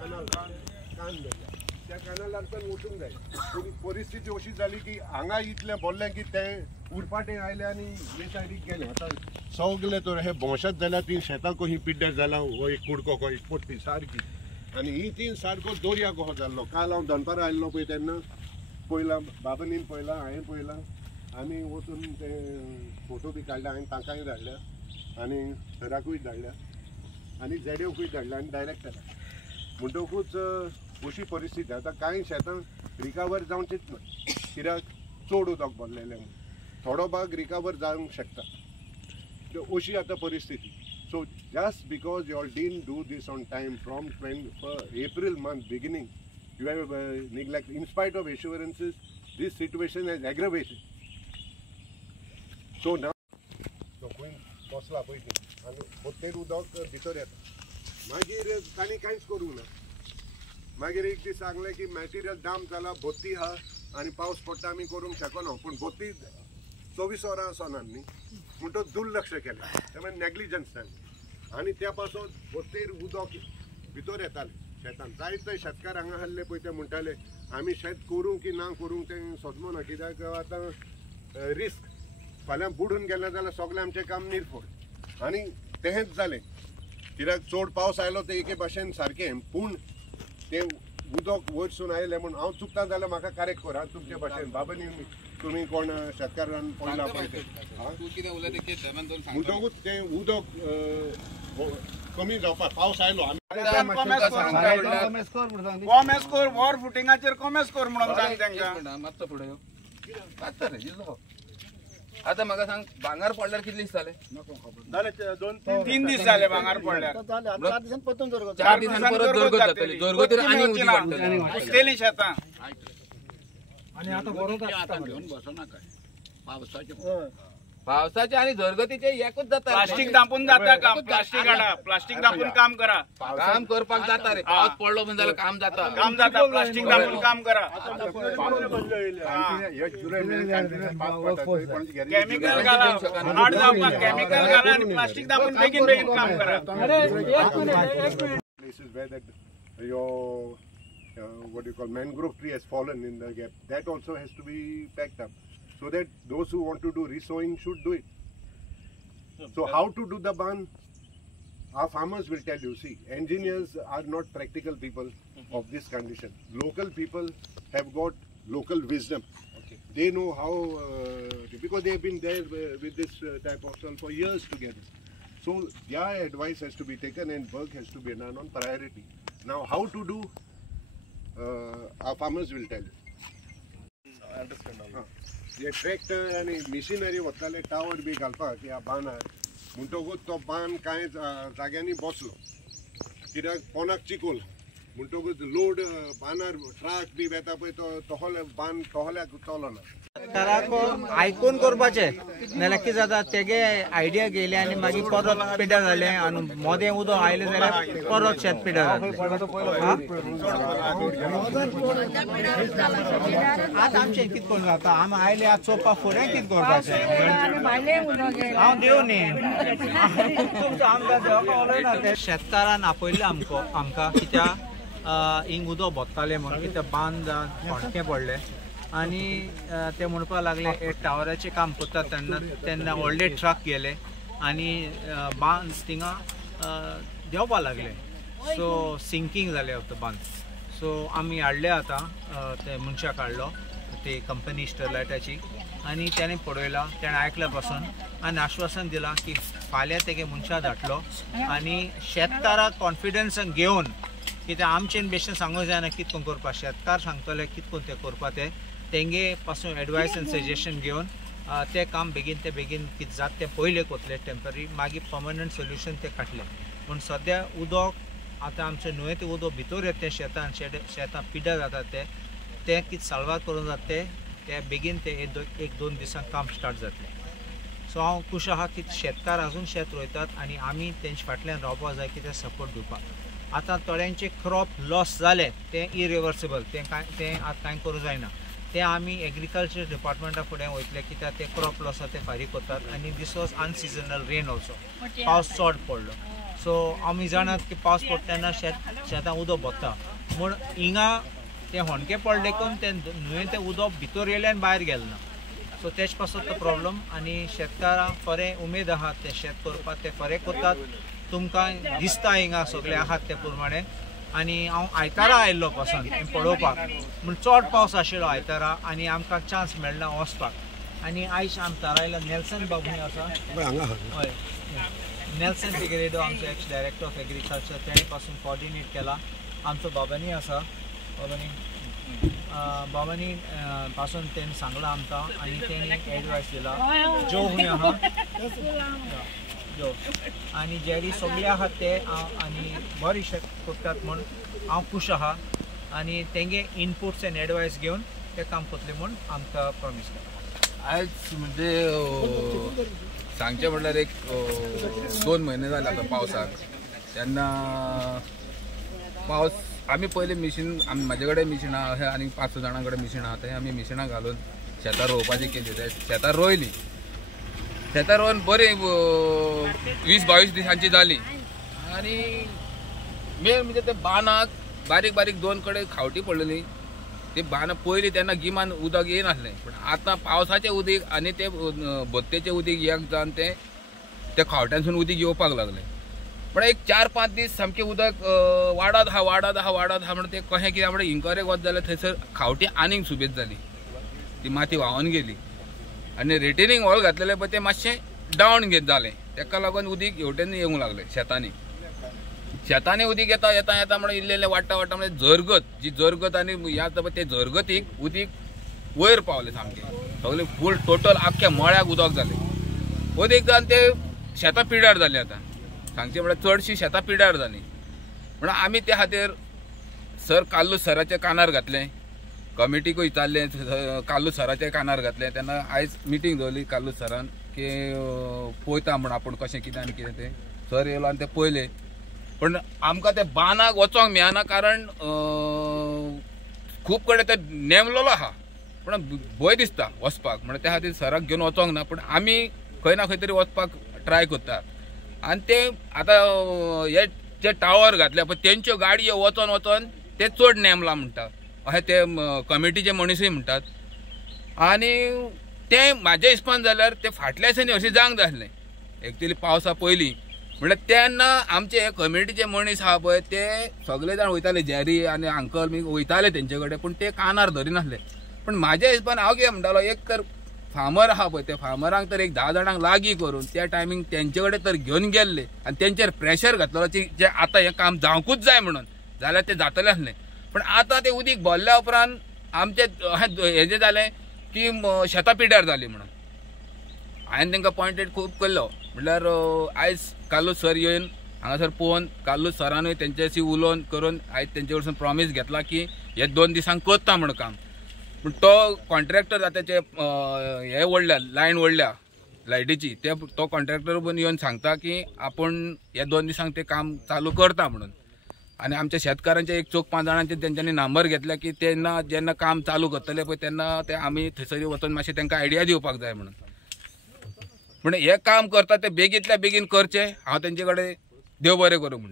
कॅनल कान धरला त्या कॅनलांतल्यान वचूंक जाय पूण परिस्थिती अशी जाली की हांगा इतलें बोल्लें की ते उरपाटे आयले आनी हे सायडीक गेले आतां सगळे तर हे भोंवशात जाल्यार तीन शेतां कशी पिड्ड्यार जाला हो एक कुडको को एक पोट्टी सारकी आनी ही तीन सारको दर्या कहो जाल्लो काल हांव दनपारां आयल्लो पळय तेन्ना पळयलां बाबानीन पळयलां हांवें पळयलां आमी वचून ते फोटो बी काडले हांवें तांकांय धाडल्या आनी सराकूय धाडल्या आनी जेड्योकूय धाडल्या आनी डायरेक्टरा म्हणटकूच अशी परिस्थिती आतां कांय शेतां रिकवर जावचीच ना कित्याक चड उदक भरलेलें म्हूण थोडो भाग रिकवर जावंक शकता अशी आतां परिस्थिती so just because you all didn't do this on time from April month beginning you have neglect in spite of assurances this situation has aggravated so now खंय बसला पळय ती आनी बोत्तेर उदक भितर येता मागीर तांणी कांयच करूंक ना मागीर एक दीस सांगलें की मॅटेरियल डाम जाला बोत्ती आहा आनी पावस पडटा आमी करूंक शकना पूण बोत्ती 24 वरां आसनात न्ही म्हूण तो दुर्लक्ष केलें त्यामुळे नॅग्लिजन्स जालें आनी त्या पासून बोत्तेर उदक भितर येतालें शेतान जायते शेतकार हांगा आहले पळय ते म्हणटाले आमी शेत करूं की ना करूं तें सदमना कित्याक आतां रिस्क फाल्यां बुडून गेलें जाल्यार सगळें आमचें काम निर्फळ आनी तेंच जालें कित्याक चड पावस आयलो ते एके भाशेन सारकें पूण ते उदक वयरसून आयलें म्हूण हांव चुकता जाल्यार म्हाका करेक्ट कर तुमचे भाशेन बाबानी तुम्ही कोण शेतकारान पळयला पळय म्हणटकूच तें उदक कमी जावपाक पावस आयलो कॉमेस्कोर वॉर फुटिंगाचेर कॉमेस्कोर म्हणून सांग तांकां मातसो फुडें यो कांच रे जिल्लो आतां म्हाका सांग भांगार पडल्यार कितले दीस जाले जाले 2-3 दीस जाले भांगार पडल्यार 4 दिसान परत दोरगत जातली दोरगतीर आनी उदक वाडटलें कुसलेलीं शेतां आणि आता बरोबर घेऊन बसो नाका पावसाचे आणि दोरगतीचे एकूच जाता प्लास्टिक दापून जाता काम प्लास्टिक हाडा प्लास्टिक दापून काम करा काम करपाक जाता रे पावस पडलो म्हणजे जाल्यार काम जाता प्लास्टिक दापून काम करा केमिकल घाला हाड जावपाक केमिकल घाला आणि प्लास्टिक दापून बेगीन काम करा what you call mangrove tree has fallen in the gap. That also has to be packed up so that those who want to do resowing should do it. So how to do the ban? Our farmers will tell you. See, engineers are not practical people of this condition. Local people have got local wisdom. Okay. They know how because they have been there with this type of soil for years together. So their advice has to be taken and work has to be done on priority. Now how to do? Our farmers will tell you. I understand. हे ट्रॅक्टर आणि मिशिनरी वताले tower B घालपाक ह्या बांदार म्हणटकूच तो बांद कांय जाग्यांनी बसलो कित्याक पोनाक चिकोल म्हणटकूच लोड बांदार ट्रक बी येता पळय तो तोहले बांद तोहल्याक चलना आयकून करपाचें नाल्यार कितें जाता तेगे आयडिया घेयले आनी मागीर परत पिड्यार जालें आनी मोदें उदक आयलें जाल्यार परत शेत पिड्यार आतां आमचें कितें करून जाता आमी आयले आतां चोवपाक फुडें कितें करपाचें हांव देव न्ही तुमचो आमकां शेतकारान आपयलें आमकां कित्याक हिंग उदक भरतालें म्हणून कित्याक बांद फोंडकें पडलें आनी ते म्हणपाक लागले हे टावराचें काम करता तेन्ना व्हडले ट्रक गेले आनी बांद थिंगा देंवपाक लागले सो सिंकींग जालें तो बांद सो आमी हाडले आतां ते मनशाक हाडलो ते कंपनी स्टरलायटाची आनी ताणें पळयला ताणें आयकल्या पासून आनी आश्वासन दिलां की फाल्यां तेगे मनशाक धाडटलो आनी शेतकाराक कॉन्फिडन्सान घेवन कित्याक आमचें बेश्टें सांगूंक जायना कितें करून करपा शेतकार सांगतले कितें करून तें करपा तें तेंगे पासून एडवायस आनी सजेशन घेवन ते काम बेगीन कितें जाता तें पयलें करतले टेम्पररी मागीर पर्मनंट सोल्युशन ते काडटले पूण सद्या उदक आतां आमचें न्हंयेंत उदक भितर येता तें शेतां पिड्ड्यार जाता तें कितें साल्वार करूंक जाता ते बेगीन ते 1-2 दिसांक काम स्टार्ट जातलें सो हांव खूश आहा की शेतकार आजून शेत रोयतात आनी आमी तेंचे फाटल्यान रावपाक जाय कितें सपोर्ट दिवपाक आतां थोड्यांचे क्रॉप लॉस जाले तें इरिवर्सिबल तें आतां कांय करूं जायना ते आमी एग्रीकल्चर डिपार्टमेंटा फुडें वयतले कित्याक ते क्रॉप लॉस ते फारीक करतात आनी दीस वॉज अनसिजनल रेन ऑल्सो पावस चड पडलो सो आमी जाणात की पावस पडटा तेन्ना शेतां उदक भरता म्हूण हिंगा ते होणके पडले करून ते न्हंयेन तें उदक भितर येयलें आनी भायर गेलें ना सो तेच पासून तो प्रॉब्लम आनी शेतकारांक खरें उमेद आहा ते शेत करपाक ते खरें करतात तुमकां दिसता हिंगा सगळे आहात ते प्रमाणे आनी हांव आयतारा आयिल्लो पासून पळोवपाक म्हूण चड पावस आशिल्लो आयतारा आनी आमकां चान्स मेळना वचपाक आनी आयज आमकां आयलो नेल्सन बाबू आसा हय नेल्सन फिगरेडो आमचो एक्स डायरेक्टर ऑफ एग्रीकल्चर तेणे पासून कोऑर्डिनेट केला आमचो बाबानी आसा बाबानी पासून तेणें सांगलां आमकां आनी तेणी एडवायस दिला जो हूंय आहा जो आनी जेरी सगळे आहात ते आनी बरी करतात म्हूण हांव खूश आहा आनी तेंगे इनपुट्स एंड एडवायस घेवन ते काम करतले म्हूण आमकां प्रॉमीस केला आयज म्हणजे सांगचे म्हटल्यार एक 2 म्हयने जाले आता पावसाक तेन्ना पावस आमी पयलीं मिशीन म्हाजे कडेन मिशिनां अशें आनी 5-6 जाणां कडेन मिशिनां आहा ते आमी मिशिनां घालून शेतां रोवपाची केली ते शेतां रोयली शेतां रोवन बरी 20-22 दिसांची जाली आनी मेन म्हणजे ते बांदाक बारीक बारीक 2 कडेन खावटी पडलेली ते बांद पयलीं तेन्ना गिमान उदक येनासलें पूण आतां पावसाचें उदीक आनी ते बत्तेचें उदीक एक जावन ते खावट्यांसून उदीक येवपाक लागलें पण एक 4-5 दीस सामकें उदक वाडत आहा म्हणून ते कशें कितें म्हणून इंकरेक वच जाल्यार थंयसर खावटी आनीक सुबेज जाली ती माती व्हांवून गेली आनी रिटेनिंग वॉल घातलेलें पळय तें मातशें डावन घेत जालें तेका लागून उदीक हेवटेन येवंक लागलें शेतांनी उदीक येता म्हणून इल्लें वाडटा म्हणजे जी जरगत आनी हें आसा पळय ते जरगतीक उदीक वयर पावलें सामकें सगळें फूल टोटल आख्ख्या मळ्याक उदक जालें उदीक जावन ते शेतां पिड्यार जालीं आतां सांगचें म्हळ्यार चडशीं शेतां पिड्यार जालीं म्हणून आमी त्या खातीर सर काल्लूस सराच्या कानार घातलें कमिटीकूय विचारलें काल्लूस सराच्या कानार घातलें तेन्ना आयज मिटींग दवरली काल्लूस सरान की पळयता म्हण आपूण कशें कितें आनी कितें तें सर येयलो आनी ते पळयलें पण आमकां ते बांदाक वचोंक मेळना कारण खूब कडेन ते नेमलेलो आहा पण भंय दिसता वचपाक म्हणून त्या खातीर सराक घेवन वचोंक ना पण आमी खंय ना खंय तरी वचपाक ट्राय करतात आनी ते आतां हे जे टावर घातल्या पळय तेंच्यो गाडयो वचोन ते चड नेमला म्हणटा अशें ते कमिटीचे मनीसूय म्हणटात आनी ते म्हाज्या हिसपान जाल्यार ते फाटल्या दिसांनी अशें जावंक जाय आसलें एक्चुअली पावसा पयलीं म्हणल्यार तेन्ना आमचे कमिटीचे मनीस आहा पळय ते सगळे जाण वयताले जेरी आनी अंकल बी वयताले तेंचे कडेन पूण ते कानार धरिनासले पण म्हाज्या हिसपान हांव कितें म्हणटालो एक तर फार्मर आहा पळय त्या फार्मरांक तर एक 10 जाणांक लागीं करून त्या टायमींग तेंचे कडेन तर घेवन गेल्ले आनी तेंचेर प्रेशर घातलो जे आतां हें काम जावंकूच जाय म्हणून जाल्यार ते जातलें आसलें पण आतां ते उदीक भरल्या उपरांत आमचे हेजें जालें की शेतां पिड्यार जालीं म्हणून हांवें तांकां पॉयंटेड खूब केल्लो म्हणल्यार आयज काल्लूस सर येवन हांगासर पळोवन काल्लूस सरानूय तेंच्याशी उलोवन करून आयज तेंचे कडसून प्रॉमीस घेतला की हे 2 दिसांक करता म्हणून काम पूण तो कॉन्ट्रॅक्टर आतांचे हे ओडल्या लायन ओडल्या लायटीची तो कॉन्ट्रॅक्टर पण येवन सांगता की आपूण हे 2 दिसांक ते काम चालू करता म्हणून आनी आमच्या शेतकारांचे एक 4-5 जाणांचे तेंच्यांनी नंबर घेतला की तेन्ना जेन्ना काम चालू करतले पळय तेन्ना ते आमी थंयसर वचून मातशें तांकां आयडिया दिवपाक जाय म्हणून पण हे काम करता ते बेगींतल्या बेगीन करचें हांव तेंचे कडेन देव बरें करूं म्हणटा